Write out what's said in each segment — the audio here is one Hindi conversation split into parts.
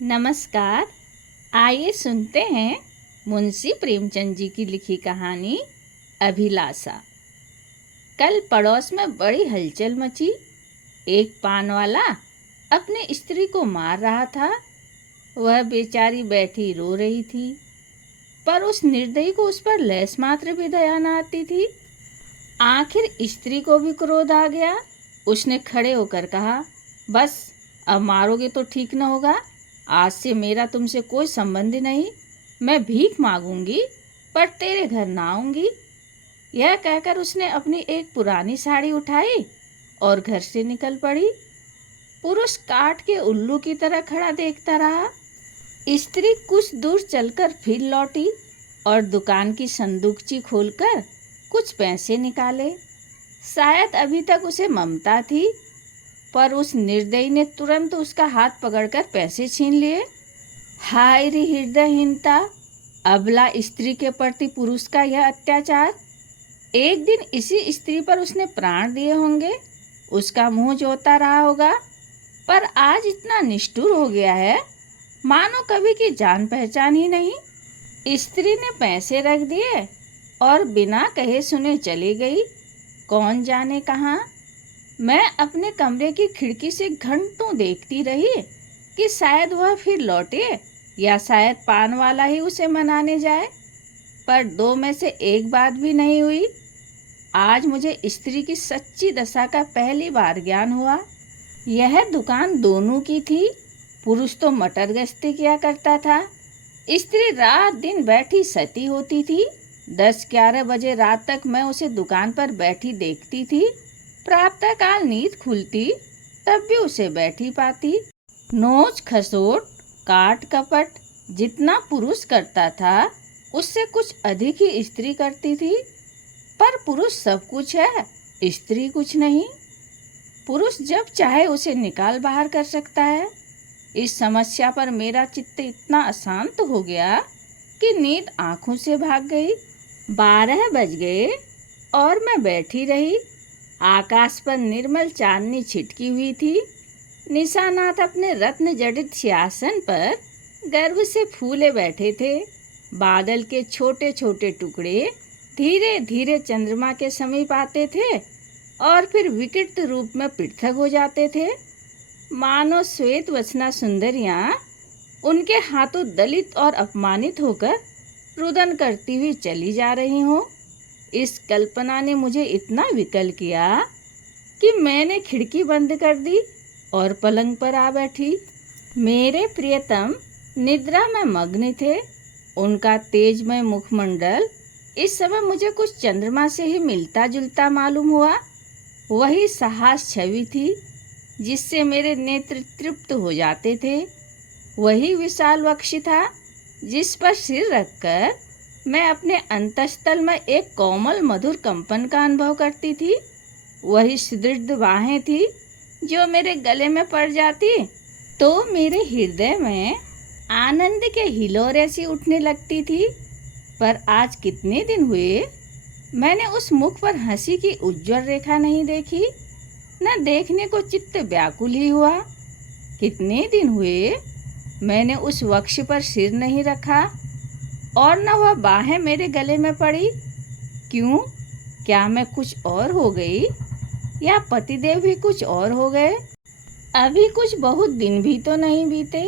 नमस्कार। आइए सुनते हैं मुंशी प्रेमचंद जी की लिखी कहानी अभिलाषा। कल पड़ोस में बड़ी हलचल मची। एक पान वाला अपनी स्त्री को मार रहा था। वह बेचारी बैठी रो रही थी, पर उस निर्दयी को उस पर लैस मात्र भी दया न आती थी। आखिर स्त्री को भी क्रोध आ गया। उसने खड़े होकर कहा, बस अब मारोगे तो ठीक न होगा। आज से मेरा तुमसे कोई संबंध नहीं। मैं भीख मांगूंगी, पर तेरे घर ना आऊंगी। यह कहकर उसने अपनी एक पुरानी साड़ी उठाई और घर से निकल पड़ी। पुरुष काट के उल्लू की तरह खड़ा देखता रहा। स्त्री कुछ दूर चलकर फिर लौटी और दुकान की संदूकची खोलकर कुछ पैसे निकाले। शायद अभी तक उसे ममता थी, पर उस निर्दयी ने तुरंत उसका हाथ पकड़कर पैसे छीन लिए। हाय रे हृदयहीनता! अबला स्त्री के प्रति पुरुष का यह अत्याचार! एक दिन इसी स्त्री पर उसने प्राण दिए होंगे, उसका मुंह जोता रहा होगा, पर आज इतना निष्ठुर हो गया है मानो कभी की जान पहचान ही नहीं। स्त्री ने पैसे रख दिए और बिना कहे सुने चली गई, कौन जाने कहाँ। मैं अपने कमरे की खिड़की से घंटों देखती रही कि शायद वह फिर लौटे या शायद पान वाला ही उसे मनाने जाए, पर दो में से एक बात भी नहीं हुई। आज मुझे स्त्री की सच्ची दशा का पहली बार ज्ञान हुआ। यह दुकान दोनों की थी। पुरुष तो मटर गश्ती किया करता था, स्त्री रात दिन बैठी सती होती थी। 10-11 बजे रात तक मैं उसे दुकान पर बैठी देखती थी। प्रातःकाल नींद खुलती तब भी उसे बैठी पाती। नोच खसोट काट कपट जितना पुरुष करता था, उससे कुछ अधिक ही स्त्री करती थी। पर पुरुष सब कुछ है, स्त्री कुछ नहीं। पुरुष जब चाहे उसे निकाल बाहर कर सकता है। इस समस्या पर मेरा चित्त इतना अशांत हो गया कि नींद आंखों से भाग गई। 12 बज गए और मैं बैठी रही। आकाश पर निर्मल चांदनी छिटकी हुई थी। निशानाथ अपने रत्न जड़ित सिंहासन पर गर्व से फूले बैठे थे। बादल के छोटे छोटे टुकड़े धीरे धीरे चंद्रमा के समीप आते थे और फिर विकृत रूप में पृथक हो जाते थे, मानो श्वेत वसना सुंदरियां उनके हाथों दलित और अपमानित होकर रुदन करती हुई चली जा रही हों। इस कल्पना ने मुझे इतना विकल किया कि मैंने खिड़की बंद कर दी और पलंग पर आ बैठी। मेरे प्रियतम निद्रा में मग्न थे। उनका तेजमय मुखमंडल इस समय मुझे कुछ चंद्रमा से ही मिलता जुलता मालूम हुआ। वही साहस छवि थी जिससे मेरे नेत्र तृप्त हो जाते थे। वही विशाल वक्ष था जिस पर सिर रखकर मैं अपने अंतःस्थल में एक कोमल मधुर कंपन का अनुभव करती थी। वही सुदृढ़ बाहें थी जो मेरे गले में पड़ जाती तो मेरे हृदय में आनंद के हिलोरे सी उठने लगती थी। पर आज कितने दिन हुए मैंने उस मुख पर हंसी की उज्ज्वल रेखा नहीं देखी, न देखने को चित्त व्याकुल ही हुआ। कितने दिन हुए मैंने उस वक्ष पर सिर नहीं रखा और न वह बाहें मेरे गले में पड़ी। क्यों? क्या मैं कुछ और हो गई या पतिदेव भी कुछ और हो गए? अभी कुछ बहुत दिन भी तो नहीं बीते,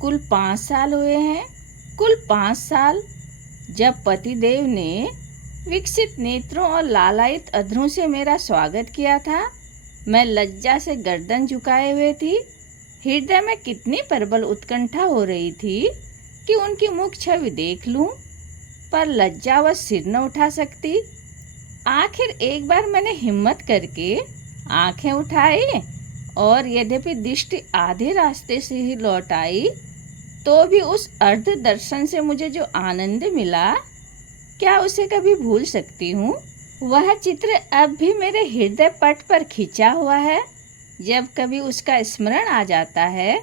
कुल 5 साल हुए हैं। कुल 5 साल जब पतिदेव ने विकसित नेत्रों और लालायित अधरों से मेरा स्वागत किया था। मैं लज्जा से गर्दन झुकाए हुए थी। हृदय में कितनी प्रबल उत्कंठा हो रही थी कि उनकी मुख छवि देख लूं, पर लज्जावश सिर न उठा सकती। आखिर एक बार मैंने हिम्मत करके आंखें उठाई और यद्यपि दृष्टि आधे रास्ते से ही लौट आई, तो भी उस अर्ध दर्शन से मुझे जो आनंद मिला, क्या उसे कभी भूल सकती हूँ? वह चित्र अब भी मेरे हृदय पट पर खिंचा हुआ है। जब कभी उसका स्मरण आ जाता है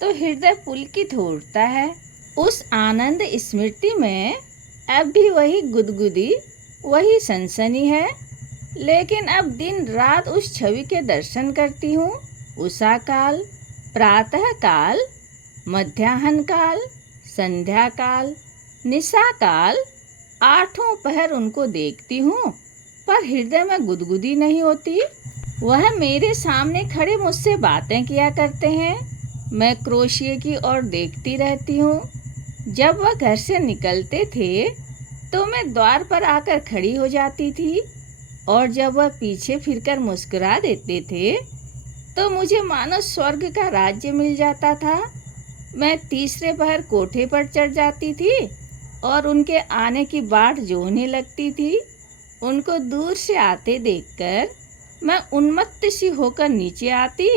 तो हृदय पुलकित हो उठता है। उस आनंद स्मृति में अब भी वही गुदगुदी, वही सनसनी है, लेकिन अब दिन रात उस छवि के दर्शन करती हूँ। उषा काल, प्रातः काल मध्याह्न काल, संध्या काल, निशा काल, आठों पहर उनको देखती हूँ, पर हृदय में गुदगुदी नहीं होती। वह मेरे सामने खड़े मुझसे बातें किया करते हैं, मैं क्रोशिये की ओर देखती रहती हूँ। जब वह घर से निकलते थे तो मैं द्वार पर आकर खड़ी हो जाती थी, और जब वह पीछे फिरकर मुस्कुरा देते थे तो मुझे मानो स्वर्ग का राज्य मिल जाता था। मैं तीसरे पहर कोठे पर चढ़ जाती थी और उनके आने की बाट जोहने लगती थी। उनको दूर से आते देखकर मैं उन्मत्त सी होकर नीचे आती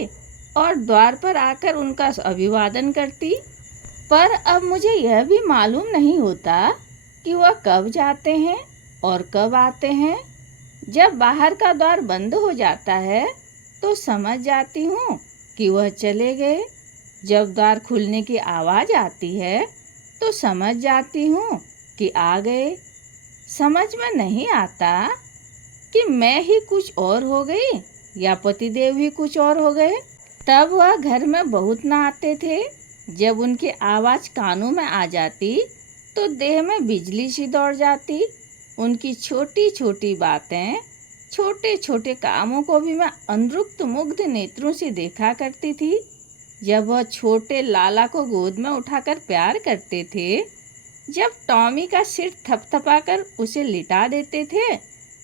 और द्वार पर आकर उनका अभिवादन करती। पर अब मुझे यह भी मालूम नहीं होता कि वह कब जाते हैं और कब आते हैं। जब बाहर का द्वार बंद हो जाता है तो समझ जाती हूँ कि वह चले गए। जब द्वार खुलने की आवाज़ आती है तो समझ जाती हूँ कि आ गए। समझ में नहीं आता कि मैं ही कुछ और हो गई या पतिदेव ही कुछ और हो गए। तब वह घर में बहुत न आते थे। जब उनकी आवाज़ कानों में आ जाती तो देह में बिजली सी दौड़ जाती। उनकी छोटी छोटी बातें, छोटे छोटे कामों को भी मैं अनुरक्त मुग्ध नेत्रों से देखा करती थी। जब वह छोटे लाला को गोद में उठाकर प्यार करते थे, जब टॉमी का सिर थपथपाकर उसे लिटा देते थे,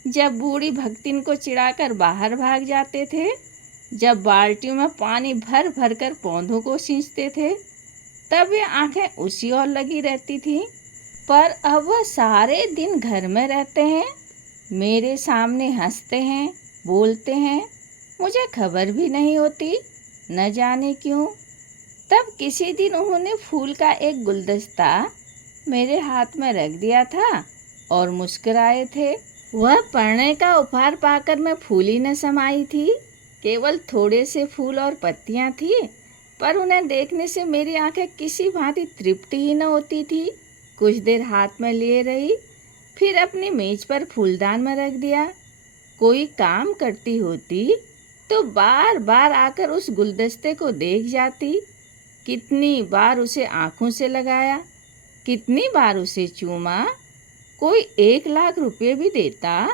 जब बूढ़ी भक्तिन को चिढ़ाकर बाहर भाग जाते थे, जब बाल्टियों में पानी भर भर कर पौधों को सींचते थे, तब ये आंखें उसी ओर लगी रहती थीं। पर अब वह सारे दिन घर में रहते हैं, मेरे सामने हंसते हैं, बोलते हैं, मुझे खबर भी नहीं होती, न जाने क्यों। तब किसी दिन उन्होंने फूल का एक गुलदस्ता मेरे हाथ में रख दिया था और मुस्कुराए थे। वह पढ़ने का उपहार पाकर मैं फूली न समाई थी, केवल थोड़े से फूल और पत्तियां थी, पर उन्हें देखने से मेरी आंखें किसी भांति तृप्ति ही न होती थी। कुछ देर हाथ में लिए रही, फिर अपनी मेज पर फूलदान में रख दिया। कोई काम करती होती तो बार बार आकर उस गुलदस्ते को देख जाती। कितनी बार उसे आंखों से लगाया, कितनी बार उसे चूमा। कोई 1,00,000 रुपये भी देता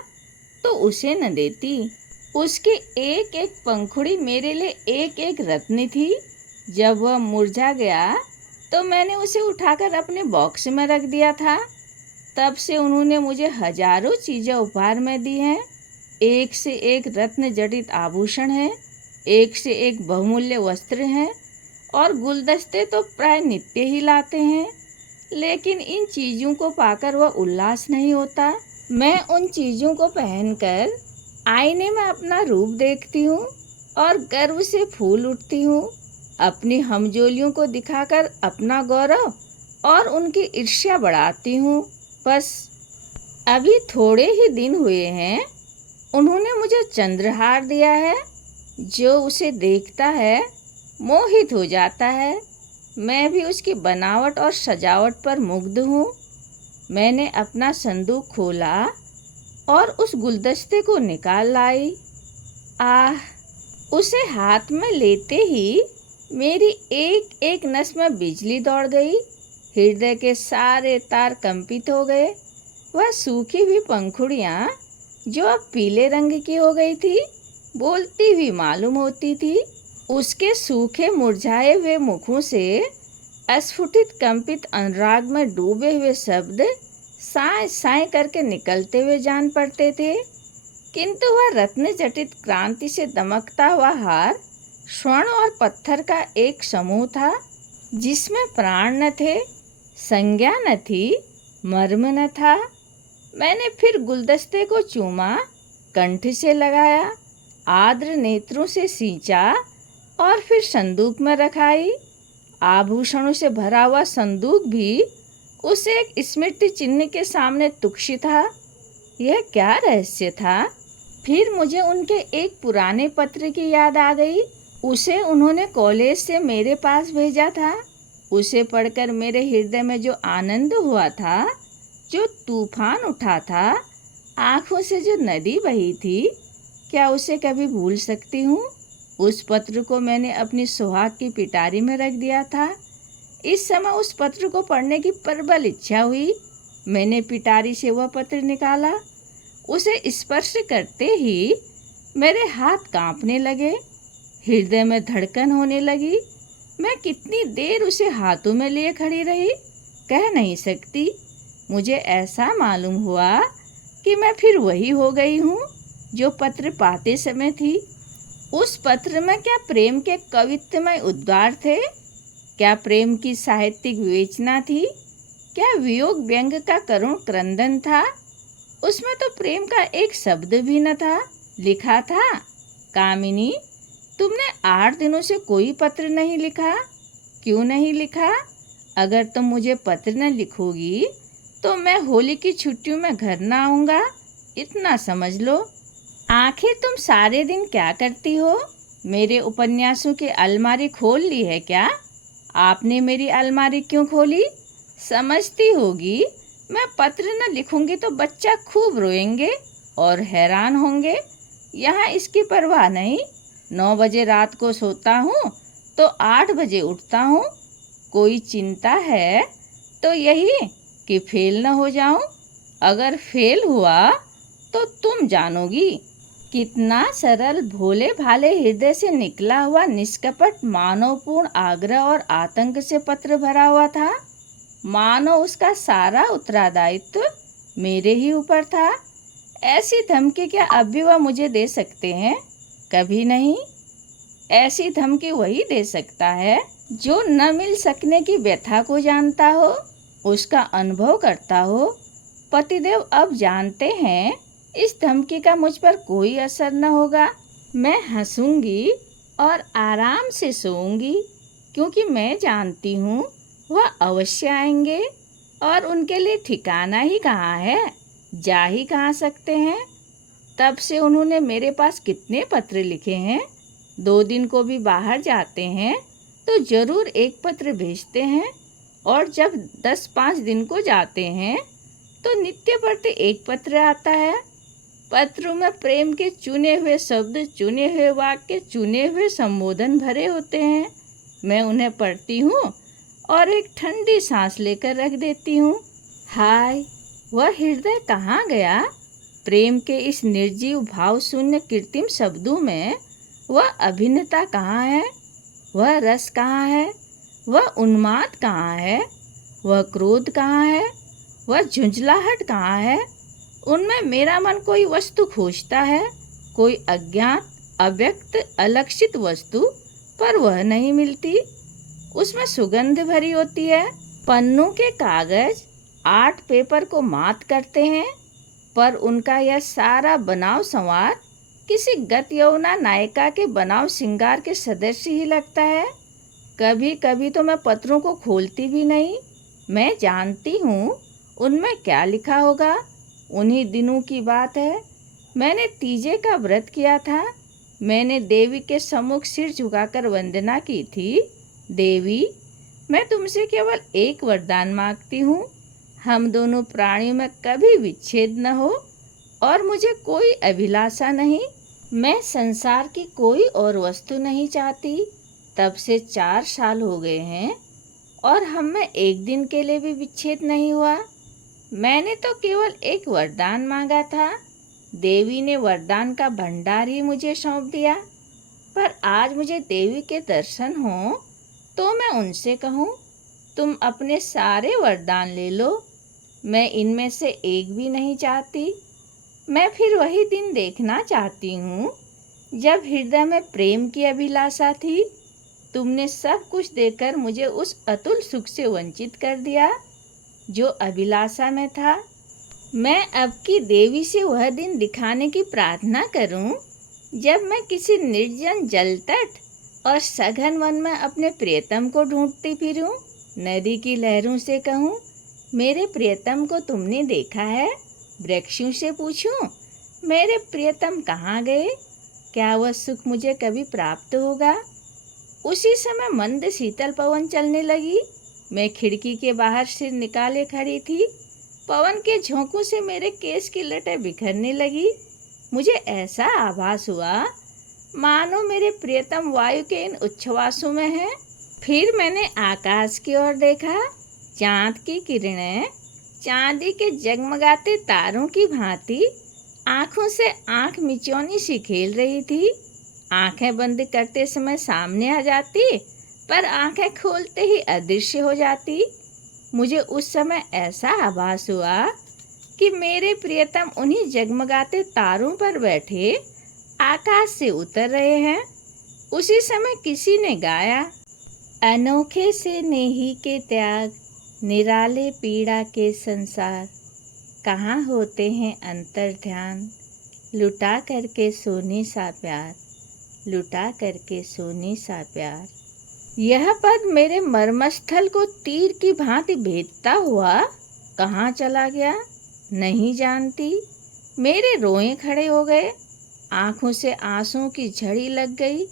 तो उसे न देती। उसकी एक एक पंखुड़ी मेरे लिए एक एक रत्न थी। जब वह मुरझा गया तो मैंने उसे उठाकर अपने बॉक्स में रख दिया था। तब से उन्होंने मुझे हजारों चीज़ें उपहार में दी हैं। एक से एक रत्न जड़ित आभूषण है, एक से एक बहुमूल्य वस्त्र हैं, और गुलदस्ते तो प्राय नित्य ही लाते हैं। लेकिन इन चीज़ों को पाकर वह उल्लास नहीं होता। मैं उन चीज़ों को पहनकर आईने में अपना रूप देखती हूँ और गर्व से फूल उठती हूँ। अपनी हमजोलियों को दिखाकर अपना गौरव और उनकी ईर्ष्या बढ़ाती हूँ। बस अभी थोड़े ही दिन हुए हैं, उन्होंने मुझे चंद्रहार दिया है। जो उसे देखता है मोहित हो जाता है। मैं भी उसकी बनावट और सजावट पर मुग्ध हूँ। मैंने अपना संदूक खोला और उस गुलदस्ते को निकाल लाई। आह! उसे हाथ में लेते ही मेरी एक एक नस में बिजली दौड़ गई। हृदय के सारे तार कंपित हो गए। वह सूखी हुई पंखुड़ियाँ, जो अब पीले रंग की हो गई थी, बोलती हुई मालूम होती थी। उसके सूखे मुरझाए हुए मुखों से अस्फुटित कंपित अनुराग में डूबे हुए शब्द साए साए करके निकलते हुए जान पड़ते थे। किंतु वह रत्न जटित क्रांति से दमकता हुआ हार स्वर्ण और पत्थर का एक समूह था, जिसमें प्राण न थे, संज्ञा न थी, मर्म न था। मैंने फिर गुलदस्ते को चूमा, कंठ से लगाया, आर्द्र नेत्रों से सींचा और फिर संदूक में रखाई। आभूषणों से भरा हुआ संदूक भी उस एक स्मृति चिन्ह के सामने तुक्ष था। यह क्या रहस्य था? फिर मुझे उनके एक पुराने पत्र की याद आ गई। उसे उन्होंने कॉलेज से मेरे पास भेजा था। उसे पढ़कर मेरे हृदय में जो आनंद हुआ था, जो तूफान उठा था, आँखों से जो नदी बही थी, क्या उसे कभी भूल सकती हूँ? उस पत्र को मैंने अपनी सुहाग की पिटारी में रख दिया था। इस समय उस पत्र को पढ़ने की प्रबल इच्छा हुई। मैंने पिटारी से वह पत्र निकाला। उसे स्पर्श करते ही मेरे हाथ कांपने लगे, हृदय में धड़कन होने लगी। मैं कितनी देर उसे हाथों में लिए खड़ी रही, कह नहीं सकती। मुझे ऐसा मालूम हुआ कि मैं फिर वही हो गई हूँ जो पत्र पाते समय थी। उस पत्र में क्या प्रेम के कवित्वमय उद्गार थे? क्या प्रेम की साहित्यिक विवेचना थी? क्या वियोग व्यंग का करुण क्रंदन था? उसमें तो प्रेम का एक शब्द भी न था। लिखा था, कामिनी, तुमने 8 दिनों से कोई पत्र नहीं लिखा। क्यों नहीं लिखा? अगर तुम मुझे पत्र न लिखोगी तो मैं होली की छुट्टियों में घर न आऊँगा, इतना समझ लो। आखिर तुम सारे दिन क्या करती हो? मेरे उपन्यासों की अलमारी खोल ली है क्या? आपने मेरी अलमारी क्यों खोली? समझती होगी मैं पत्र न लिखूंगी तो बच्चा खूब रोएंगे और हैरान होंगे। यहाँ इसकी परवाह नहीं। 9 बजे रात को सोता हूँ तो 8 बजे उठता हूँ। कोई चिंता है तो यही कि फेल न हो जाऊं। अगर फेल हुआ तो तुम जानोगी। कितना सरल, भोले भाले हृदय से निकला हुआ निष्कपट मानवपूर्ण आग्रह और आतंक से पत्र भरा हुआ था। मानो उसका सारा उत्तरदायित्व मेरे ही ऊपर था। ऐसी धमकी क्या अब भी वह मुझे दे सकते हैं? कभी नहीं। ऐसी धमकी वही दे सकता है जो न मिल सकने की व्यथा को जानता हो, उसका अनुभव करता हो। पतिदेव अब जानते हैं इस धमकी का मुझ पर कोई असर न होगा। मैं हंसूंगी और आराम से सोऊंगी, क्योंकि मैं जानती हूँ वह अवश्य आएंगे और उनके लिए ठिकाना ही कहाँ है, जा ही कहाँ सकते हैं। तब से उन्होंने मेरे पास कितने पत्र लिखे हैं। 2 दिन को भी बाहर जाते हैं तो जरूर एक पत्र भेजते हैं, और जब 10-5 दिन को जाते हैं तो नित्य प्रति एक पत्र आता है। पत्रों में प्रेम के चुने हुए शब्द, चुने हुए वाक्य, चुने हुए संबोधन भरे होते हैं। मैं उन्हें पढ़ती हूँ और एक ठंडी सांस लेकर रख देती हूँ। हाय, वह हृदय कहाँ गया? प्रेम के इस निर्जीव भाव शून्य कृत्रिम शब्दों में वह अभिन्नता कहाँ है? वह रस कहाँ है? वह उन्माद कहाँ है? वह क्रोध कहाँ है? वह झुंझलाहट कहाँ है? उनमें मेरा मन कोई वस्तु खोजता है, कोई अज्ञात, अव्यक्त, अलक्षित वस्तु, पर वह नहीं मिलती। उसमें सुगंध भरी होती है। पन्नों के कागज आर्ट पेपर को मात करते हैं, पर उनका यह सारा बनाव संवार किसी गत यौवना नायिका के बनाव श्रृंगार के सदृश ही लगता है। कभी कभी तो मैं पत्रों को खोलती भी नहीं। मैं जानती हूँ उनमें क्या लिखा होगा। उन्हीं दिनों की बात है, मैंने तीजे का व्रत किया था। मैंने देवी के सम्मुख सिर झुकाकर वंदना की थी। देवी, मैं तुमसे केवल एक वरदान मांगती हूँ, हम दोनों प्राणियों में कभी विच्छेद न हो, और मुझे कोई अभिलाषा नहीं। मैं संसार की कोई और वस्तु नहीं चाहती। तब से 4 साल हो गए हैं और हम में एक दिन के लिए भी विच्छेद नहीं हुआ। मैंने तो केवल एक वरदान मांगा था। देवी ने वरदान का भंडार ही मुझे सौंप दिया। पर आज मुझे देवी के दर्शन हो तो मैं उनसे कहूँ, तुम अपने सारे वरदान ले लो, मैं इनमें से एक भी नहीं चाहती। मैं फिर वही दिन देखना चाहती हूँ जब हृदय में प्रेम की अभिलाषा थी। तुमने सब कुछ देकर मुझे उस अतुल सुख से वंचित कर दिया जो अभिलाषा में था। मैं अब की देवी से वह दिन दिखाने की प्रार्थना करूं जब मैं किसी निर्जन जल तट और सघन वन में अपने प्रियतम को ढूंढती फिरूं। नदी की लहरों से कहूं, मेरे प्रियतम को तुमने देखा है? वृक्षों से पूछूं, मेरे प्रियतम कहाँ गए? क्या वह सुख मुझे कभी प्राप्त होगा? उसी समय मंद शीतल पवन चलने लगी। मैं खिड़की के बाहर सिर निकाले खड़ी थी। पवन के झोंकों से मेरे केस की लटें बिखरने लगी। मुझे ऐसा आभास हुआ मानो मेरे प्रियतम वायु के इन उच्छ्वासों में हैं। फिर मैंने आकाश की ओर देखा। चाँद की किरणें चांदी के जगमगाते तारों की भांति आंखों से आंख मिचौनी सी खेल रही थी। आंखें बंद करते समय सामने आ जाती, पर आंखें खोलते ही अदृश्य हो जाती। मुझे उस समय ऐसा आभास हुआ कि मेरे प्रियतम उन्हीं जगमगाते तारों पर बैठे आकाश से उतर रहे हैं। उसी समय किसी ने गाया, अनोखे से नेही के त्याग, निराले पीड़ा के संसार, कहाँ होते हैं अंतर ध्यान, लुटा करके सोने सा प्यार, लुटा करके सोने सा प्यार। यह पद मेरे मर्मस्थल को तीर की भांति भेदता हुआ कहाँ चला गया नहीं जानती। मेरे रोए खड़े हो गए, आंखों से आंसुओं की झड़ी लग गई।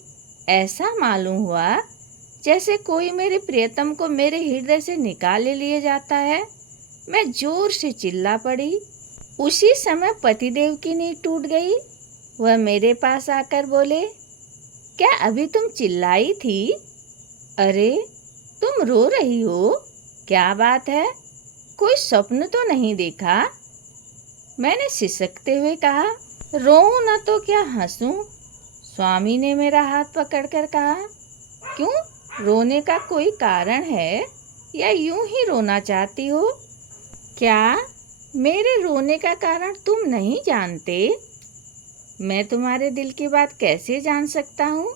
ऐसा मालूम हुआ जैसे कोई मेरे प्रियतम को मेरे हृदय से निकाल लिए जाता है। मैं जोर से चिल्ला पड़ी। उसी समय पतिदेव की नींद टूट गई। वह मेरे पास आकर बोले, क्या अभी तुम चिल्लाई थी? अरे, तुम रो रही हो, क्या बात है? कोई स्वप्न तो नहीं देखा? मैंने सिसकते हुए कहा, रोऊं न तो क्या हंसूं? स्वामी ने मेरा हाथ पकड़कर कहा, क्यों, रोने का कोई कारण है या यूं ही रोना चाहती हो? क्या मेरे रोने का कारण तुम नहीं जानते? मैं तुम्हारे दिल की बात कैसे जान सकता हूँ?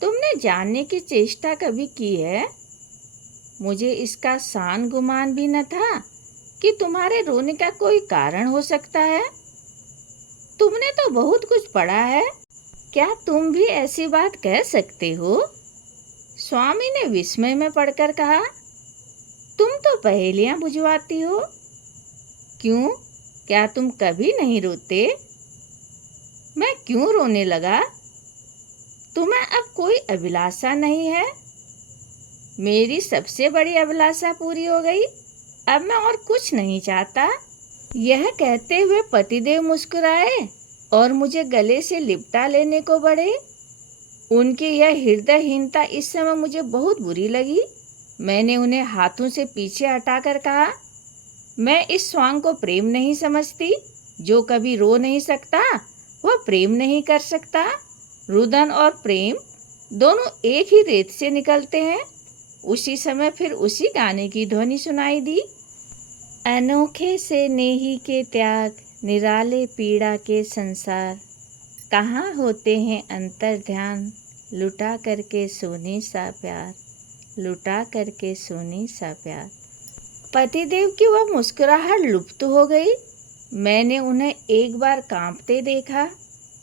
तुमने जानने की चेष्टा कभी की है? मुझे इसका सान गुमान भी न था कि तुम्हारे रोने का कोई कारण हो सकता है। तुमने तो बहुत कुछ पढ़ा है, क्या तुम भी ऐसी बात कह सकते हो? स्वामी ने विस्मय में पढ़कर कहा, तुम तो पहेलियां बुझवाती हो। क्यों, क्या तुम कभी नहीं रोते? मैं क्यों रोने लगा? तुम्हें अब कोई अभिलाषा नहीं है? मेरी सबसे बड़ी अभिलाषा पूरी हो गई। अब मैं और कुछ नहीं चाहता। यह कहते हुए पतिदेव मुस्कुराए और मुझे गले से लिपटा लेने को बढ़े। उनकी यह हृदयहीनता इस समय मुझे बहुत बुरी लगी। मैंने उन्हें हाथों से पीछे हटाकर कहा, मैं इस स्वांग को प्रेम नहीं समझती। जो कभी रो नहीं सकता वह प्रेम नहीं कर सकता। रुदन और प्रेम दोनों एक ही रेत से निकलते हैं। उसी समय फिर उसी गाने की ध्वनि सुनाई दी, अनोखे से नेही के त्याग, निराले पीड़ा के संसार, कहाँ होते हैं अंतर ध्यान, लुटा करके सोने सा प्यार, लुटा करके सोने सा प्यार। पतिदेव की वह मुस्कुराहट लुप्त हो गई। मैंने उन्हें एक बार कांपते देखा।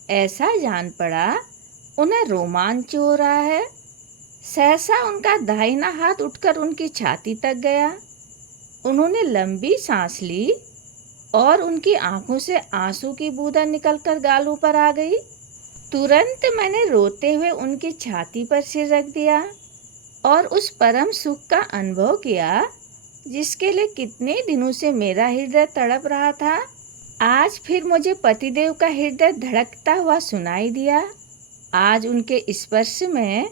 ऐसा जान पड़ा उन्हें रोमांच हो रहा है। सहसा उनका दाहिना हाथ उठकर उनकी छाती तक गया। उन्होंने लंबी सांस ली और उनकी आंखों से आंसू की बूंदें निकलकर गालों पर आ गई। तुरंत मैंने रोते हुए उनकी छाती पर सिर रख दिया और उस परम सुख का अनुभव किया जिसके लिए कितने दिनों से मेरा हृदय तड़प रहा था। आज फिर मुझे पतिदेव का हृदय धड़कता हुआ सुनाई दिया। आज उनके स्पर्श में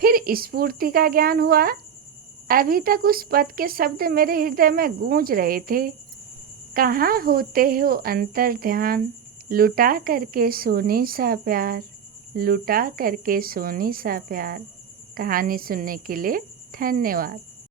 फिर स्फूर्ति का ज्ञान हुआ। अभी तक उस पद के शब्द मेरे हृदय में गूंज रहे थे, कहाँ होते हो अंतर ध्यान, लुटा करके सोने सा प्यार, लुटा करके सोने सा प्यार। कहानी सुनने के लिए धन्यवाद।